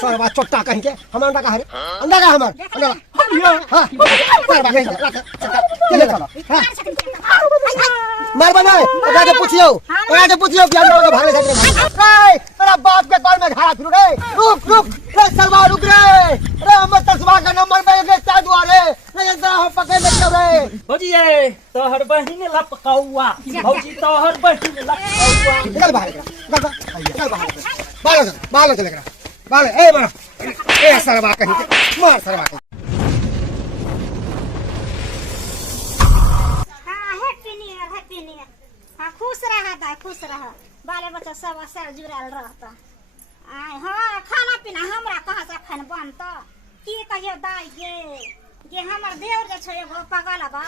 सरवा चोट्टा कहीं के हम अंडा का है अंडा का हमर अंडा हां सरवा कहीं के ले चलो मार बना ओकरा के पूछियो कि अंडा के भागले रे तेरा बाप के कॉल में घाड़ा फिरू रे रुक रे सरवा रुक रे हम तसवा का नंबर पे के चा दुआरे नहीं जरा हम पकड़ ले रे भौजी तोहर बहिन लपकौआ भौजी तोहर बहिन लपकौआ निकल बाहर चले करा बाल ए मार ए सरवा कहीं के मार सरवा कहीं हैप्पी न्यू ईयर हां खुश रह बाले बच्चा सब असल जुड़ल रहता आय हां खाना पीना हमरा कहां से खान बनता की कहियो दाई जे हमर देवर जे छै एगो पगल बा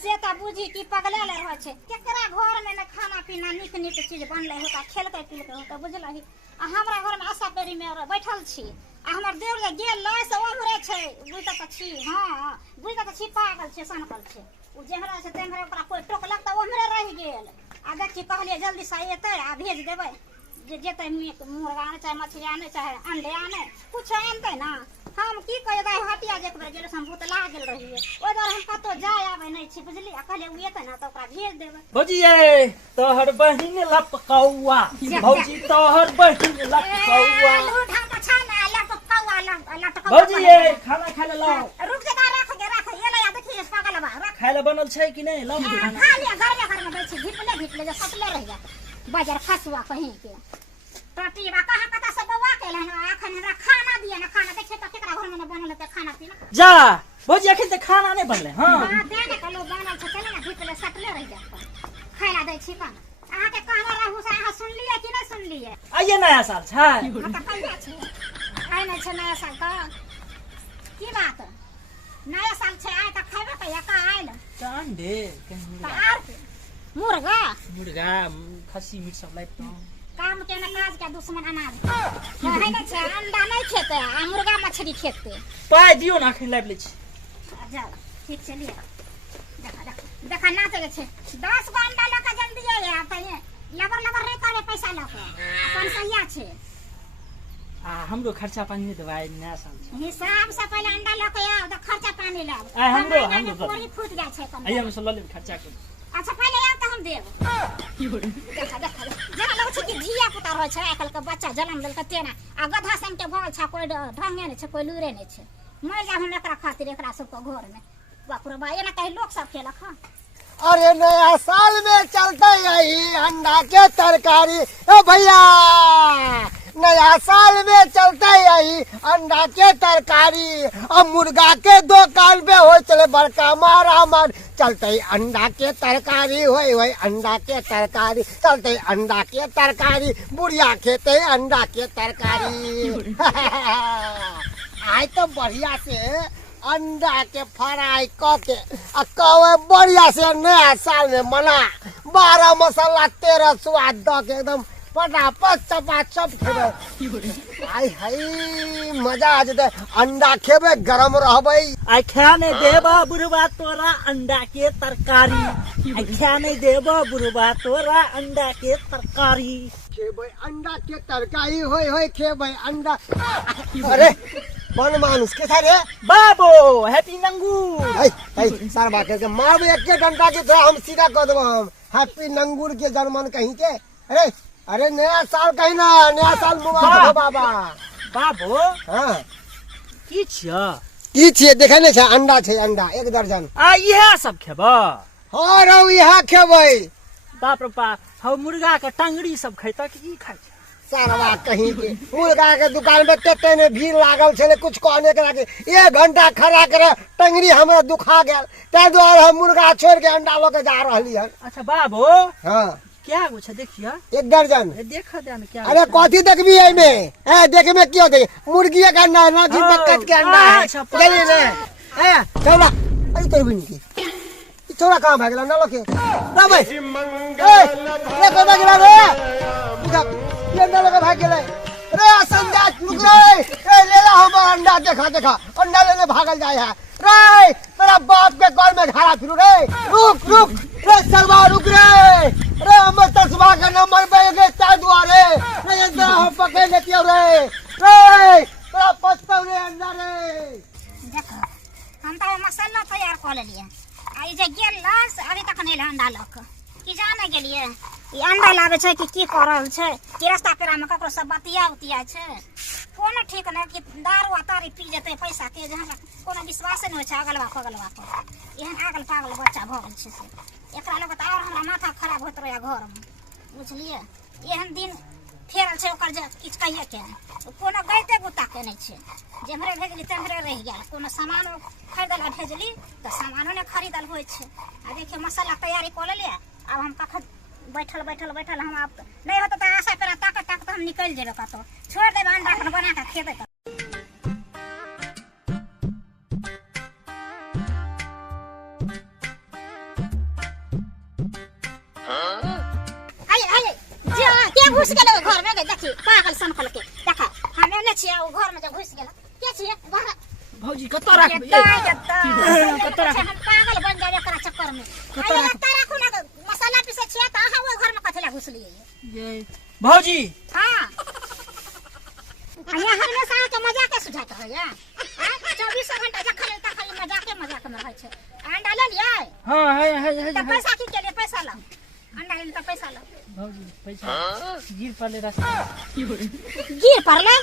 से त बुझी की पगले ले रह छै केकरा घर में न खाना पीना नीक चीज बनले होता खेलकै पीलकै होता बुझलही आ हमरा घर में आशा पेरी में बैठल छी आ हमर देवर जे गेल लै से ओमरे छै बुझत त छी हां बुझत त छी पागल छै सनकल छै उ जेहरा से तेहरा ओकरा कोई टोकलक त ओमरे रह गेल आ देखी कहलिए जल्दी से एतै आ भेज देबै जे जेतै मुर्गा आने चाहे मछली आने चाहे अंडे आने कुछ आनतै ना हम की कहे दाई हटिया जे एक बेर गेल हम भूत लाग गेल रहिए ओइ बार हम कतो जाय आबै नै छी बुझली आ कहले उ एतै ना त ओकरा भेज देबै भौजी तोहर बहिन लपकौआ भौजी तोहर बहिन लपकौआ लूठा त छाना लपकौआ लटकौआ भौजी खाना खाए ला रुक जा रख एले आ देखी पागल बा रख खाए ला बनल छै कि नै लाउ खाना खाली घर में बैठ घिपले जे सटले रह जा बाजार फसवा कहीं के टटी बा कहां कता से बवा के लेना अखन हमरा खाना दिए ना खाना देखे त केकरा घर में बनल त खाना पीना जा भौजी अखन त खाना नै बनले हां दे ने कलो बनल छ चले ना घिपले सटले रह जा खाना दै छी का अहाँ के कहना रहू से अहाँ सुनलिए कि नै सुनलिए आइए नया साल छै त कहिया छै आइ नै छै नया साल त की बात नया साल छै आइ त खाइबे कहिया का आइल अंडे कहीं मुर्गा खस्सी मीट सब लाइफ काम के ना काज के दुश्मन अनाज है ना छै अंडा नहीं खेते आ मुर्गा मछली खेते पाय दियो ना अखन लाइफ ले छी जा ठीक छै लिया देखा ना चले छै 10 गो अंडा लका जल्दी ये आ त लबर रे करे पैसा लका अपन सहिया छै आ हमरो खर्चा पानी दवाई नया साल छै हिसाब से पहले अंडा लका आ त खर्चा पानी लाब आ हमरो पूरी फूट जाय छै कम आइए हम सब ले खर्चा कर अच्छा पहले आ त हम देब देखा जरा लग छै कि धिया पुता रह छै आइकल के बच्चा जन्म लेल कते ना आ गधा सन के भगल छै कोई ढंगे नै छै कोई लूरे नै छै मर जा हम एकरा खातिर एकरा सब के घर में बाप रे बा एना कहीं लोग सब खेलक हां अरे नया साल में चलता यही अंडा के तरकारी ओ भैया नया साल में चलता यही अंडा के तरकारी और मुर्गा के दुकान पे हो चले बड़का मारा मार चलते अंडा के तरकारी होय अंडा के तरकारी चलते अंडा के तरकारी बुढ़िया खेते अंडा के तरकारी आय तो बढ़िया से अंडा के फ्राई के कवे बढ़िया से नया साल में मना 12 मसाला 13 स्वाद द के एकदम फटाफट चपाचप खेबे आई हाय मजा आ जते अंडा खेबे गरम रहबे आई खाने देबा बुढ़वा तोरा अंडा के तरकारी आई खाने देबा बुढ़वा तोरा अंडा के तरकारी खेबे अंडा के तरकारी होय खेबे अंडा अरे बन मानुस के सारे बाबू हैप्पी नंगूर हाय सार बात के मारबे एक के डंडा के तो हम सीधा कर देब हम हैप्पी नंगूर के जर्मन कहीं के अरे नया साल कहीं ना नया साल मुबारक हो बाबा बाबू हां की छियै देखे नै छै अंडा छै अंडा 1 दर्जन आ इहे सब खेबा हां रौ इहा खेबै बाप रे बाप हम मुर्गा के टंगड़ी सब खैता कि ई खाइ छै सारवा कहीं के मुर्गा के दुकान में तेते ने भीड़ लागल छले कुछ कहने के लागे 1 घंटा खड़ा करे टंगड़ी हमरा दुखा गेल ते द्वारे हम मुर्गा छोड़ के अंडा ल के जा रहली हन अच्छा बाबू हां क्या कुछ देखिया 1 दर्जन देखा दे क्या अरे कथी देखबी एई में देखे में की होते मुर्गी का अंडा ना जी कट के अंडा है चली ने चला अरे तो भी नहीं छोरा कहां भागला ना लोके ना भाई ये को भागला रे ये ना लोके भाग गेले रे संजा रुक रे ले ला हम अंडा देखा अंडा लेने भागल जाए है रे तेरा बाप के कॉल में घाड़ा फिरू रे रुक रे सरवा रुक रे हम तसवा का नंबर पे के चा दुआरे नहीं इधर हम पकड़ लेती हो रे तेरा कॉल लिए आ ई जे गेल लस अभी तक नहीं अंडा लक की जाने गेलिए ई अंडा लावे छै कि की कर रहल छै कि रास्ता पेरा में ककरो सब बतिया उतिया छै कोनो ठीक नहीं कि दारू तारी पी जेते पैसा के जे हमरा कोनो विश्वास नहीं होय छै अगलवा पगलवा पर एहन आगल पागल बच्चा भ गेल छै से एकरा लग त और हमरा माथा खराब होत रहया घर में बुझलिए एहन दिन फेरल छै ओकर जे किछ कहिए के कोनो गइते गुता के नहीं छै जेमरे भेजली तेमरे रह गेल कोनो सामान खरीदला भेजली तो सामानो ने खरीदल होय छै आ देखिए मसाला तैयारी कर ले अब हम कखन बैठल हम अब नहीं होता तो आशा पेरा ताकत हम निकल जेबे कतो छोड़ देबे अंडा खन बना के खेबे के घुस गेल घर में देखी पागल सनकल के देखा हम एने छिए ओ घर में जब घुस गेल के छिए बाहर भौजी कत राखबे कत राख हम पागल बन जाबे एकरा चक्कर में अरे तारा खुना मसाला पीसे छिए त अहाँ ओ घर में कथि ला घुसलिए ये भौजी हां अहाँ हर में सा के मजाक के सुझात है या 24 घंटा जखन त खाली मजाक में रहै छै अंडा ले लियै हां है त पैसा की के लिए पैसा ला अंडा ले त पैसा ला भौजी पैसा गिर पड़ले रास्ता गिर पड़ले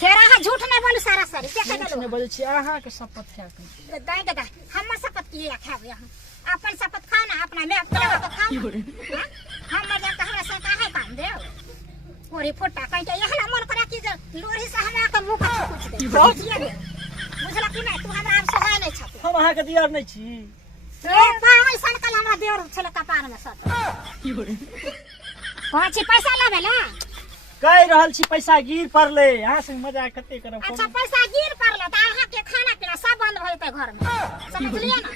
फेर अहाँ झूठ नहीं बोलू सारा सारी के कह ने बोले छी अहाँ के शपथ खा के दाई दादा हम शपथ की खाबे हम अपन शपथ खा ना अपना में अपना तो खा हम मजाक हमरा से काहे काम दे पूरी फोटा कह के यहला मन करे कि लोरी से हमरा के मुंह पर कुछ दे बुझला कि नहीं तू हमरा अब सहाय नहीं छती हम अहाँ के दियार नहीं छी ए पागल सनकल हमरा देवर छले कपार में सत पाछी पैसा लाबे ला कह रहल छी पैसा गिर पड़ले अहाँ से मजाक कते करब अच्छा पैसा गिर पड़ले त अहाँ के खाना पीना सब बंद भ जेते घर में समझलिए ना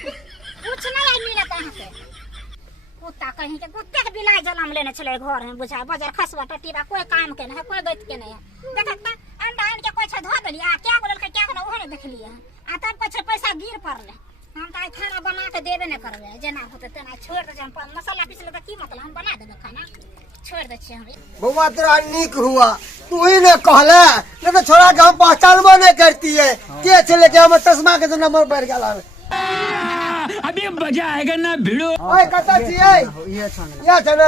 कुछ नहीं मिलत अहाँ के कुत्ता कहीं के कुत्ते के बिलाई जन्म लेने छले घर में बुझा बाजार खसवा टटीबा कोई काम के नहीं कोई गत के नहीं देखत ना अंडा आन के कोई छ धो देलिया क्या बोलल के क्या ना ओहने देख लिया आ तब कुछ पैसा गिर पड़ले हम त खाना बना के देबे नहीं करबे जेना होते तेना छोड़ दे हम मसाला पीसले त की मतलब हम बना देबे खाना छोड़ दे छी हम बउआ तेरा निक हुआ तू ही ने कहले नहीं तो छोड़ा के हम पहचानबो नहीं करती है के छले के हम चश्मा के नंबर पर गेला अभी मजा आएगा ना भिड़ो ओए कता छिए ये छने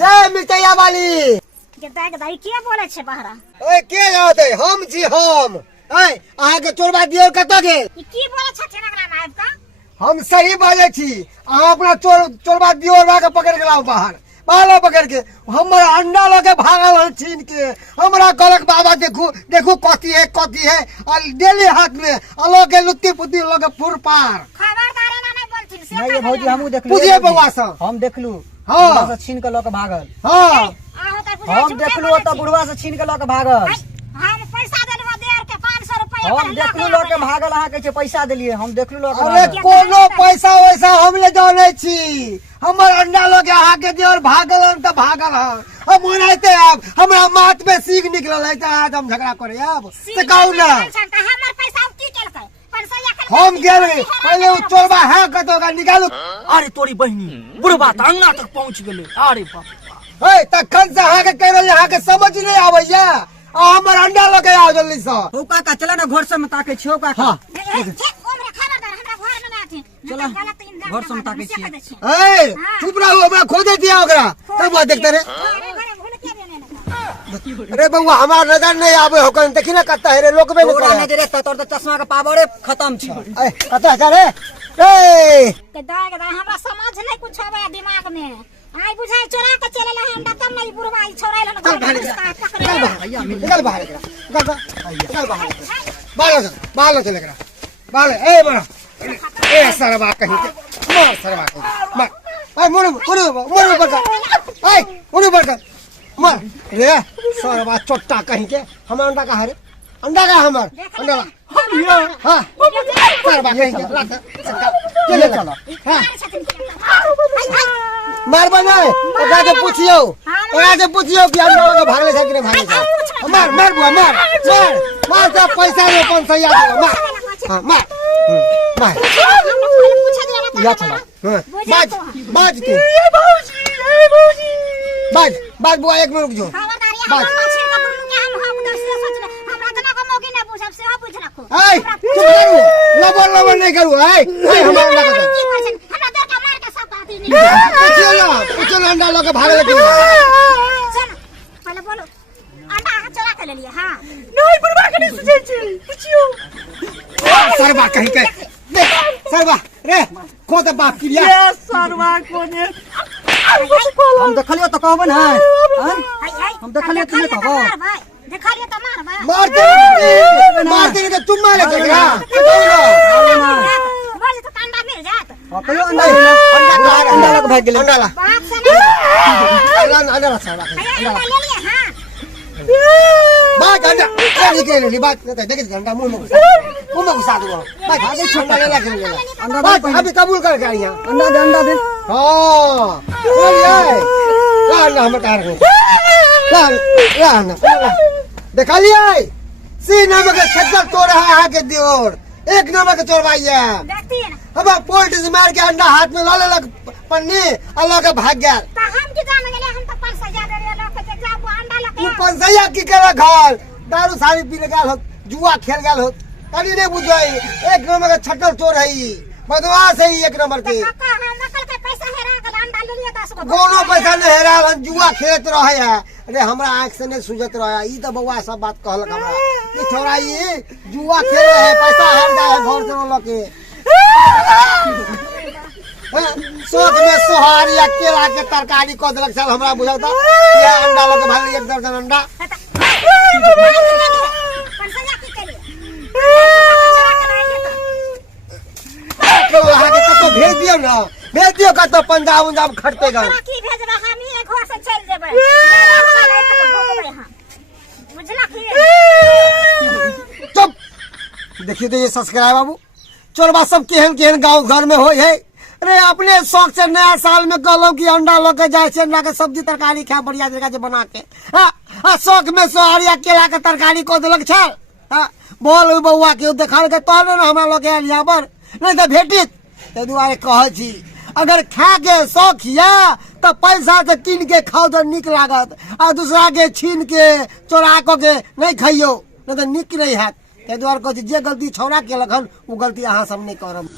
ले मिर्चैया वाली के दाई के बोले छे बहरा ओए के याद है हम छी हम ओए अहाँ के चोरबा दियो कत गेल ई की बोले छे नगरा में आब का हम सही बाजे छी अहाँ अपना चोरबा दियो के पकड़ के लाओ बाहर बालो पकड़ के हमर अंडा लगे भागल हन छीन के हमरा गलक बाबा देखू कथी है और डेली हाथ में अलग के लुत्ती पुत्ती लगे फुर पार खबरदार ना नहीं बोलथिन से नहीं ये भौजी हमहू देखलू बुझिए बउआ सब हम देखलू हाँ। बुढ़वा से छीन के लके भागल हाँ आहो त बुझा हम देखलू त बुढ़वा से छीन के लके भागल हम पैसा देलवा देर के 500 रुपया हम देखलू लके भागल अहाँ कहै छै पैसा देलिए हम देखलू लके अरे भागल कोनो पैसा वैसा हम ले जाने छी हमर अंडा लगे अहाँ के दियो भागल हन त भागल हन हम मनाइते अब हमरा माथ में सीख निकलल है त आज हम झगड़ा करे अब त कहू ना हमर पैसा की केलकै पैसा या हम गेल पहले उ चोरबा है कतो का निकालू अरे तोरी बहिनी बुढ़वा त अंगना तक पहुंच गेले अरे बाप हे तखन से अहाँ के कह रहल अहाँ के समझ नहीं आबैया हमर अंडा लगे आओ जल्दी से ओ काका चला ना घर से में ताकै छियो काका हाँ खबरदार हमरा घर में ना आथि चला घर से में ताकै छियै ए चुप रहो हमरा खोदे दिया ओकरा तब देखते रे अरे बउआ हमार नजर नहीं आवे होकन देखी ना कत्ता है रे लोकबे नहीं तोरा करे नजरे त तोर त चश्मा के पावरे खत्म छ ए कत्ता है रे ए के दाग हमरा समझ नहीं कुछ आवे दिमाग में आई बुझाई चोरा के चले हम तब नहीं बुढ़वा ई छोड़ैल न चल बाहर निकल बाहर निकल बाहर बालो चले करा बालो ए बड़ा ए सरवा कहीं के मार सरवा कहीं मार ए मुड़ बड़का ए मुड़ बड़का मार रे सरवा चोट्टा कहीं के हम अंडा का है रे अंडा का हमर अंडा हां सरवा कहीं के रात चले चलो हां मार बना ओकरा से पूछियो कि अंडा का भागले छै कि नहीं भागले छै मार बुआ मार सब पैसा रे 500 याद मार हां मार या चला बाज तू बाज बुआ एक मिनट रुक जो ए चुप करू लबर नहीं करू ए हमारा पूछो ना अंडा लोग भागे लेकिन चल पहले बोलो अंडा चोरा के ले लिए हां नहीं बुढ़वा के नहीं सुझे छी पूछियो सरबा कहीं के सरबा रे को तो बाप की लिया ये सरवा कोने हम देखलियो तो कहबो ना हम देखलिए तुमने कहबो भाई देखलिए तो मार भाई मार दे तुम मारे देगा बोल तो अंडा मिल जात कहियो अंडा लोग भाग गेले अंडा ला बाप से अंडा ला सरबा अंडा ले लिए हां बात अंडा निकल ली बात देख अंडा मुंह में घुसा दो बात भागे छोटा ले ला बात अभी कबूल कर के यहां अंडा दे हां बोलिए ला अंडा हम कार ला देखा लिया सी नमक छक्का तोड़ रहा है के दियोर एक नमक चोरवाइया देखती है ना अब पोल्ट्री मार के अंडा हाथ में ला ले पन्नी अल्लाह का भाग गया तो हम की जाने गेले हम तो 5000 दे लोग के जाबो अंडा तू लगे पंसैया की करे घर दारू सारी पीने गेल हो जुआ खेल गेल हो कनी नहीं बुझाई एक नंबर का छटल चोर है बदमाश है एक नंबर के काका हम नकल के पैसा हेरा के अंडा ले लिए 10 को कोनो पैसा नहीं हेराल जुआ खेलत रहे है अरे हमरा आंख से नहीं सूझत रहा ई तो बउआ सब बात कहलक हमरा ई छोरा ई जुआ खेल है पैसा हार जाए है घर से लोग के सोच में सोहार या केला के तरकारी को देलक साल हमरा बुझाता ये अंडा लोग भाई एक दर्जन अंडा पंसया की करिए तो आगे तो भेज दियो का तो पंजाब उंजाब खटते गए की भेजबा हम ही घर से चल जेबै बुझला की चुप देखिए तो ये सब्सक्राइब बाबू चोरबा सब केहन गांव घर में होय है अरे अपने शौक से नया साल में कहलो कि अंडा लेके जाए से अंडा के सब्जी तरकारी खाए बढ़िया जगह से बना के हां शौक में सोहारिया केला के तरकारी को देलक छल हां बोल बउआ के देखाल के तोने ना हमरा लोग आयल यहाँ पर नहीं तो भेटित ते दुआरे कह छी अगर खा के शौक या तो पैसा से किन के खाओ तो निक लागत आ दूसरा के छीन के चोरा के नहीं खाइयो नहीं तो निक नहीं हैत ते दुआरे कह छी जे गलती छौरा केलक हन वो गलती अहाँ सब नहीं करब।